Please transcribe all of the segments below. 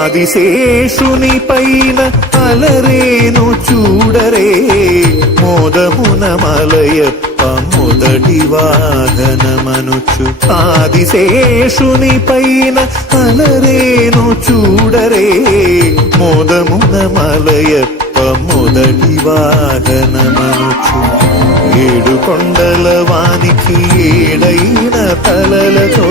ఆదిశేషుని పైన అలరేను చూడరే మోదమున మలయప్ప మొదటి వాహనమనుచు. ఆదిశేషుని పైన అలరేను చూడరే మోదమున మలయప్ప మొదటి వాహనమనుచు. ఏడు కొండల వానికి ఏడైన తలలతో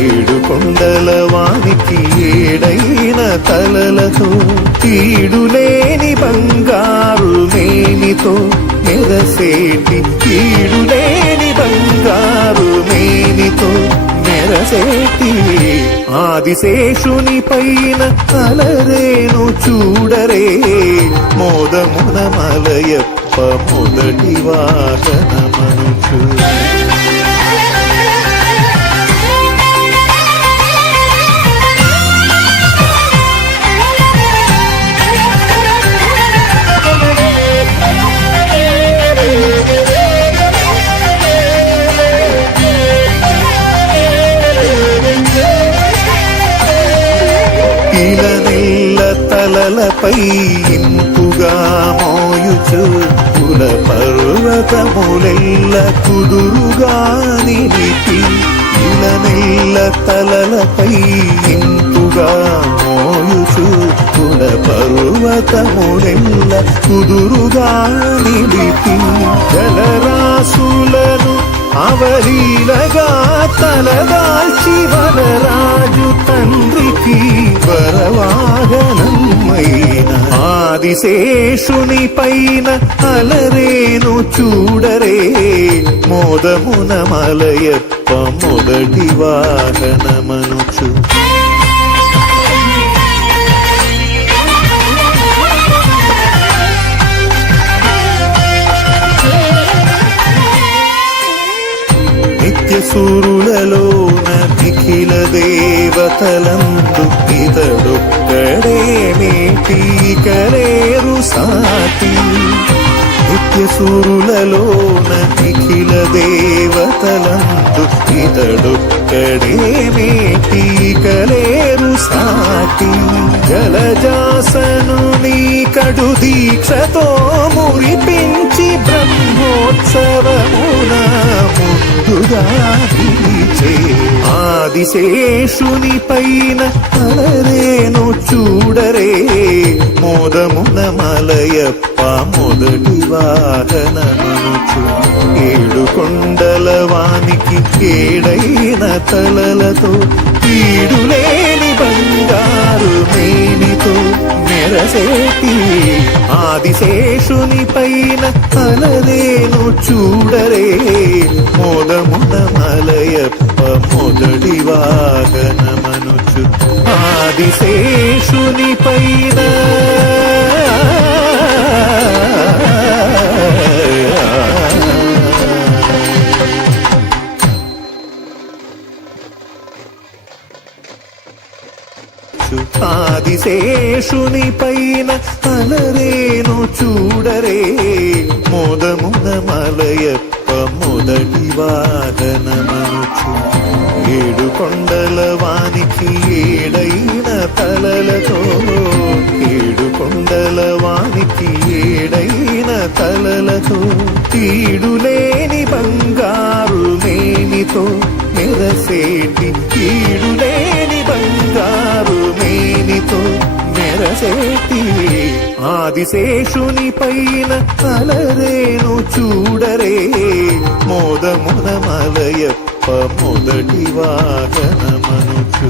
ఏడు కొండల వానికి ఏడైన తలలతో ఈడులేని బంగారు మేనితో మెరసేటి ఈడులేని బంగారు మేనితో మెరసేటి ఆదిశేషుని పైన అలరేను చూడరే మోదమున మలయప్ప మొదటి వాహనమనుచు. ఇలనెల్ల తలలపై ఇంపుగా మోయుచు కుల పర్వతములెల్ల కుదురుగా నిలిపి. ఇలనెల్ల తలలపై ఇంపుగా మోయుచు కుల పర్వతములెల్ల కుదురుగా నిలిపి. జలరాశులను అవలీలగా తలదాల్చి వనరాజు తండ్రికి వరవాహనమైన ఆదిశేషుని పైన అలరేను చూడరే మోదమున మలయప్ప మొదటి వాహనమనుచు. నిత్యసూరులలోన నిఖిల దేవతలందు ఇతడొక్కడే మేటీకలేరు సాటి. నిత్యసూరులలోన నిఖిల దేవతలందు ఇతడొక్కడే మేటీకలేరు సాటి. జలజాసను నీ కడు దీక్షతో మురిపించి బ్రహ్మోత్సవమున ముందుగా నిలిచే ఆదిశేషుని పైన అలరేను చూడరే మోదమున మలయప్ప మొదటి వాహనమనుచు. ఏడు కొండల వానికి ఏడైన తలలతో ఈడులేని బంగారు మేనితో మెరసేటి ఆదిశేషుని పైన అలరేను చూడరే మోదమున మలయప్ప మొదటి వాహనమనుచు. ఆదిశేషుని పైన ఆదిశేషుని పైన అలరేను చూడరే మోదమున మలయప్ప మొదటి వాహనమనుచు. ఏడు కొండల వానికి ఏడైన తలలతో ఏడు కొండల వానికి ఏడైన తలలతో ఈడులేని బంగారు మేనితో మెరసేటి ఈడులేని బంగారు మేనితో మెరసేటి ఆదిశేషుని పైన అలరేను చూడరే మోదమున మలయప్ప మలయప్ప మొదటి వాహనమనుచు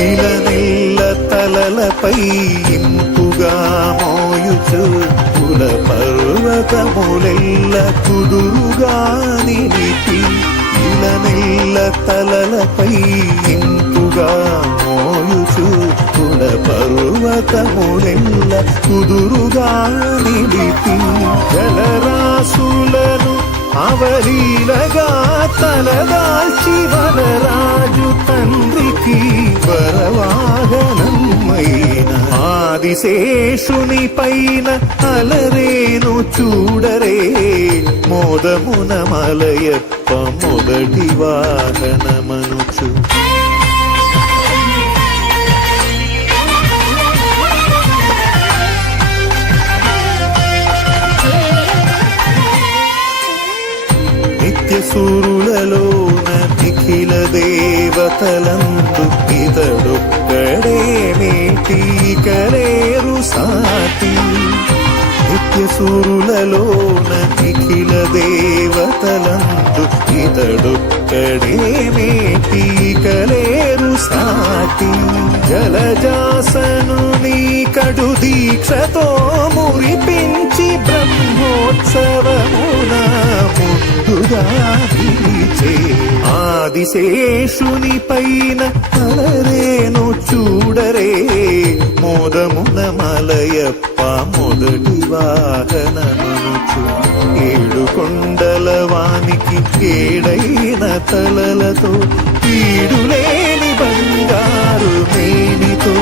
ఇలనెల్ల తలలపై ఇంపుగా మోయుచు కుల పర్వతములెల్ల కుదురుగా నిలిపి ఇలనెల్ల తలలపై ఇంపుగా మోయుచు కుల పర్వతములెల్ల కుదురుగా నిలిపి జలరాశులను అవలీలగా తలదాల్చి వనరాజు తండ్రికి వరవాహనమైన ఆదిశేషుని పైన అలరేను చూడరే మోదమున మలయప్ప మొదటి వాహనమనుచు నిత్యసూరులలోన నిఖిల దేవతలందు ఇతడొక్కడే మేటీకలేరు సాటి నిత్యసూరులలోన నిఖిల దేవతలందు ఇతడొక్కడే మేటీకలేరు సాటి జలజాసను నీ కడు దీక్షతో మురిపించి బ్రహ్మోత్సవమున ముందుగా నిలిచే ఆదిశేషుని పైన అలరేను చూడరే మోదమున మలయప్ప మొదటి వాహనమనుచు ఏడు కొండల వానికి ఏడైన తలలతో ఈడులేని బంగారు మేనితో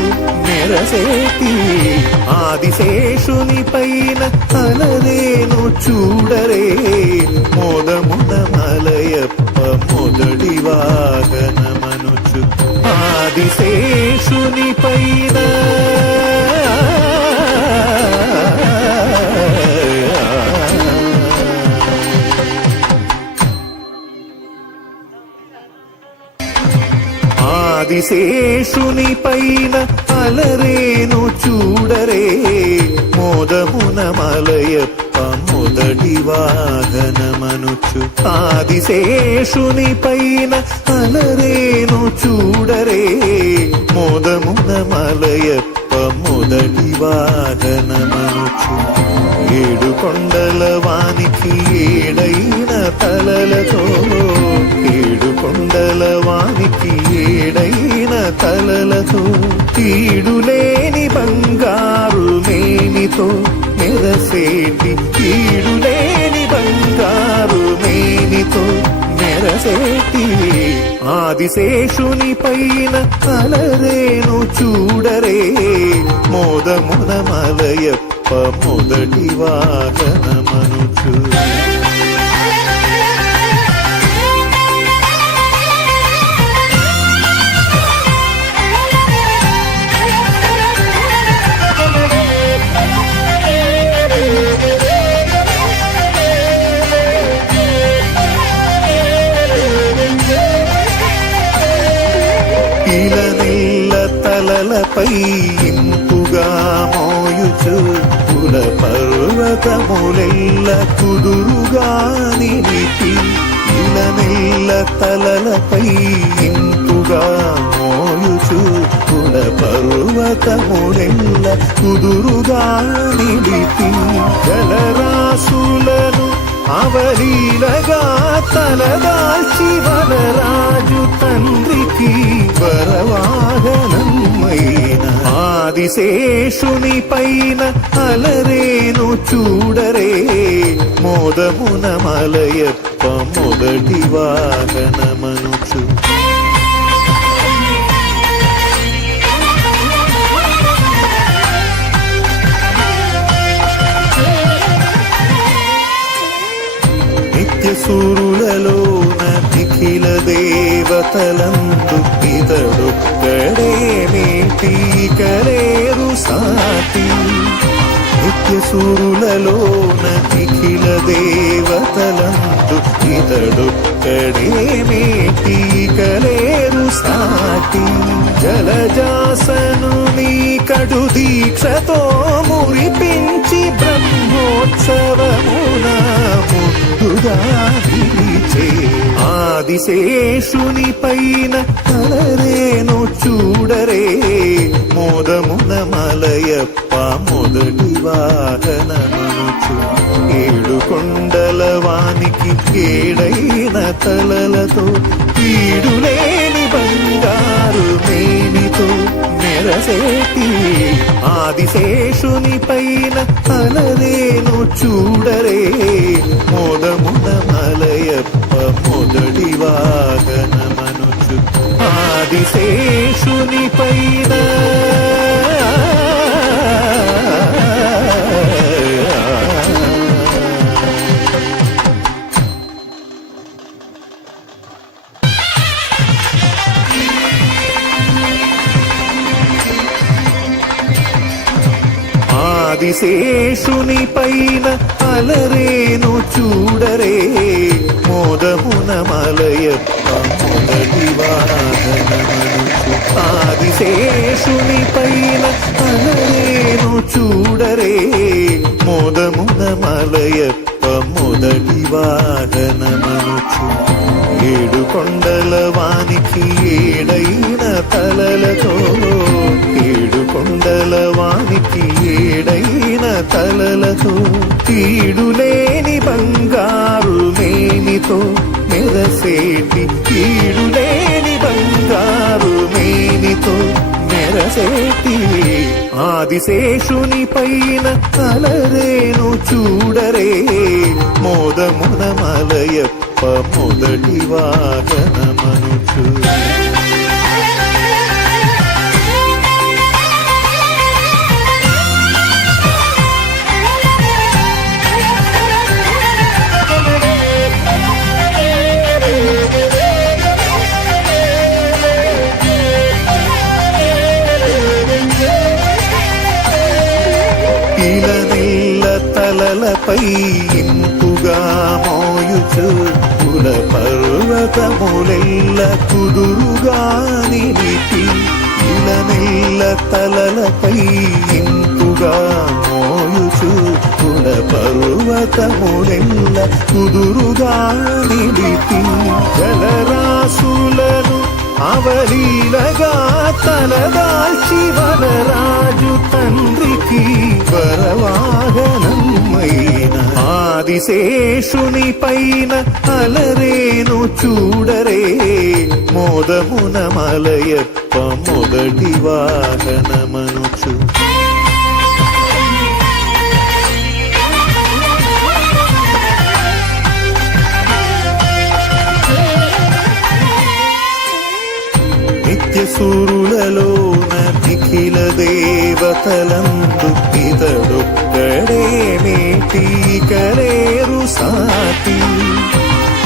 మెరసేటి ఆదిశేషుని పైన అలరేను చూడరే మోదమున మలయప్ప మొదటి వాహనమనుచు ఆదిశేషుని పైన ఆదిశేషుని పైన అలరేను చూడరే మోదమున మలయప్ప మొదటి వాహనమనుచు ఆదిశేషుని పైన అలరేను చూడరే మోదమున మలయప్ప మొదటి వాహనమనుచు ఏడు కొండల వానికి ఏడైన తలలతో ఏడు కొండల వానికి ఏడైన తలలతో ఈడులేని బంగారు మేనితో మెరసేటి ఈడులేని బంగారు మేనితో మెరసేటి ఆదిశేషుని పైన అలరేను చూడరే మోదమున మలయప్ప మొదటి వాహనమనుచు ఇలనెల్ల తలలపై ఇంపుగా మోయుచు కుల పర్వతములెల్ల కుదురుగా నిలిపి ఇలనెల్ల తలలపై ఇంపుగా మోయుచు కుల పర్వతములెల్ల కుదురుగా నిలిపి జలరాశులను అవలీలగా తలదాల్చి వనరాజు తండ్రికి వరవాహనమైన ఆదిశేషుని పైన అలరేను చూడరే మోదమున మలయప్ప మొదటి వాహనమనుచు నిత్యసూరులలోన నిఖిల దేవతలందు ఇతడొక్కడే మేటీకలేరు సాటి నిత్య సూరులలోన నిఖిల దేవతలందు ఇతడొక్కడే మేటి కలేరు సాటి జలజాసను నీ కడు దీక్షతో మురిపించి బ్రహ్మోత్సవమున ముద్దుగా నిలిచే ఆదిశేషుని పైన అలరేను చూడరే మోదమున మలయప్ప మొదటి వాహనమనుచు ఏడు కొండల వానికి ఏడైన తలలతో ఈడులేని బంగారు మేనితో మెరసేటి ఆదిశేషుని పైన అలరేను చూడరే మోదమున మలయప్ప మొదటి వాహనమనుచు ఆదిశేషుని పైన ఆదిశేషుని పైన అలరేను చూడరే మోదమున మలయప్ప మొదటి వాహనమనుచు ఆదిశేషుని పైన అలరేను చూడరే మోదమున మలయప్ప మొదటి వాహనమనుచు ఏడు కొండల వానికి ఏడైన తలలతో ఏడు కొండల వానికి ఏడైన తలలతో తీడులేని బంగారు మేనితో మెరసేటి తీడులేని బంగారు మేనితో మెరసేటి ఆదిశేషుని పైన అలరేను చూడరే మోదమున మలయప్ప మొదటి వాహనమనుచు ఇలనెల్ల తలలపై ఇంపుగా మోయుచు కుల పర్వతములెల్ల కుదురుగా నిలిపి ఇలనెల్ల తలలపై ఇంపుగా మోయుచు కుల పర్వతములెల్ల కుదురుగా నిలిపి జలరాశులను అవలీలగా తలదాల్చి వనరాజు తండ్రికి వరవాహనమైన ఆదిశేషుని పైన అలరేను చూడరే మోదమున మలయప్ప మొదటి వాహనమనుచు నిత్య సూరులలోన నిఖిల దేవతలందు ఇతడొక్కడే మేటి కలేరు సాటి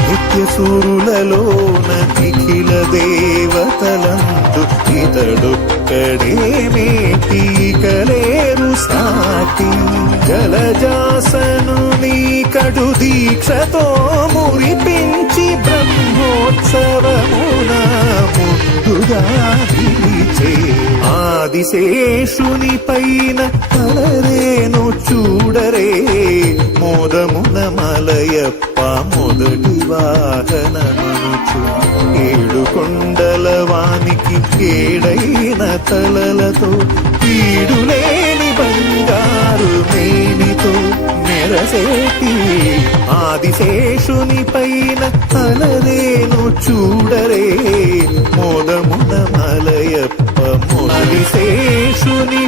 నిత్య సూరులలోన నిఖిల దేవతలందు ఇతడొక్కడే మేటి కలేరు సాటి జలజాసను నీ కడు దీక్షతో మురిపించి బ్రహ్మోత్సవమున ముద్దుగా నిలిచే ఆదిశేషుని పైన అలరేను చూడరే మోదమున మలయప్ప మొదటి వాహనమనుచు ఏడు కొండల వానికి ఏడైన తలలతో ఈడులేని బంగారు మేనితో మెరసేటి ఆదిశేషుని పైన అలరేను చూడరే మోదమున మలయప్ప ఆదిశేషుని